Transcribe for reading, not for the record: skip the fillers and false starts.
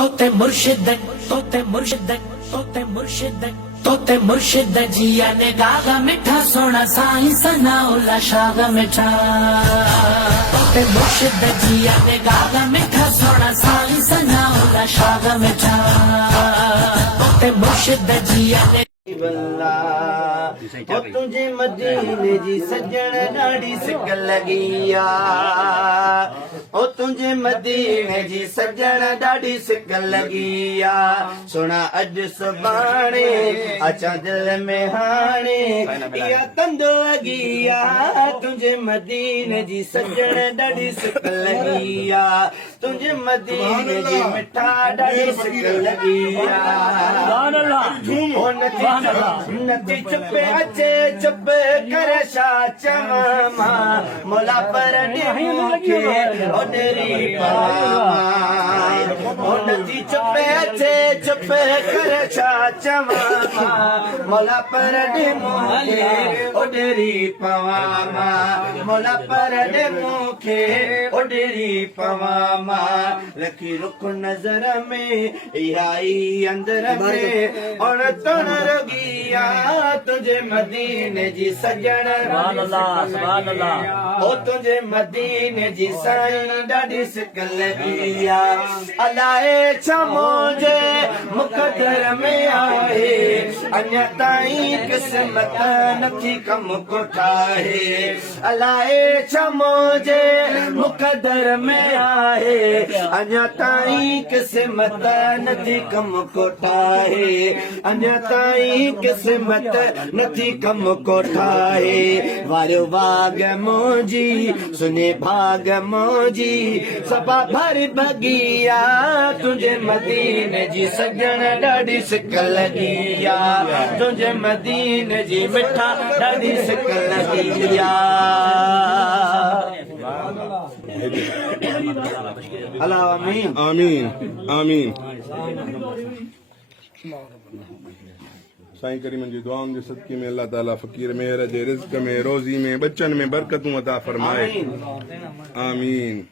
तोते मुर्शिद तोते मुर्शिद तोते मुर्शिद तोते मुर्शिद जिया ने गागा मिठा सोना साईं सनाउल्ला शागा मिठा तोते मुर्शिद जिया ने गागा मिठा सोना साईं सनाउल्ला शागा मिठा तोते मुर्शिद जिया ने ओ तुझे मदीने जी सजण ॾाढी सिक लगी आ ओ तुझे मदीने जी सजण ॾाढी सिक लगी आ सुना अॼु सुभाणे अचा दिल में हाणे इहा तंद लगी आ तुझे मदीने जी सजण ॾाढी सिक लगी आ तुझे मदीने जी मिठा ॾाढी सिक लगी आ ओ नथी चुपे अचे चुप कर छा चवां मोला पर ॾिखे ओॾरी पावां ओ नथी चुपे अचे चुप कर छा चवां मोला पर ॾिखे ओॾरी पवां मोला पर ॾिखे ओॾरी पवां रखी रुख नज़र में इहा ई अंदर में और तण रगिया तुझे मदीने जी सजण ओ तुझे मदीने जी साईं ॾाढी सिक लगी आ अलाए छा मुंहिंजे मुक़दर में आहे अञा ताईं क़िस्मत नथी कम को ठाहे अलाए छा मुंहिंजे मुक़दर में आहे अञा ताईं क़िस्मत नथी कम को ठाहे अञा ताईं क़िस्मत नथी कम को ठाहे वारियो बाग मोजी सुने भाग मोजी सभा भर भगिया तुझे मदीने जी सजण ॾाढी सिक लगी आ तुझे मदीने जी मिठा ॾाढी सिक लगी आ अल्लाह आमीन आमीन आमीन साईं करीमन जी दुआउनि जे सदके में अल्लाह ताला फ़कीर मेहर जे रिज़्क़ में रोज़ी में बच्चन में बरकतूं अता फरमाए आमीन।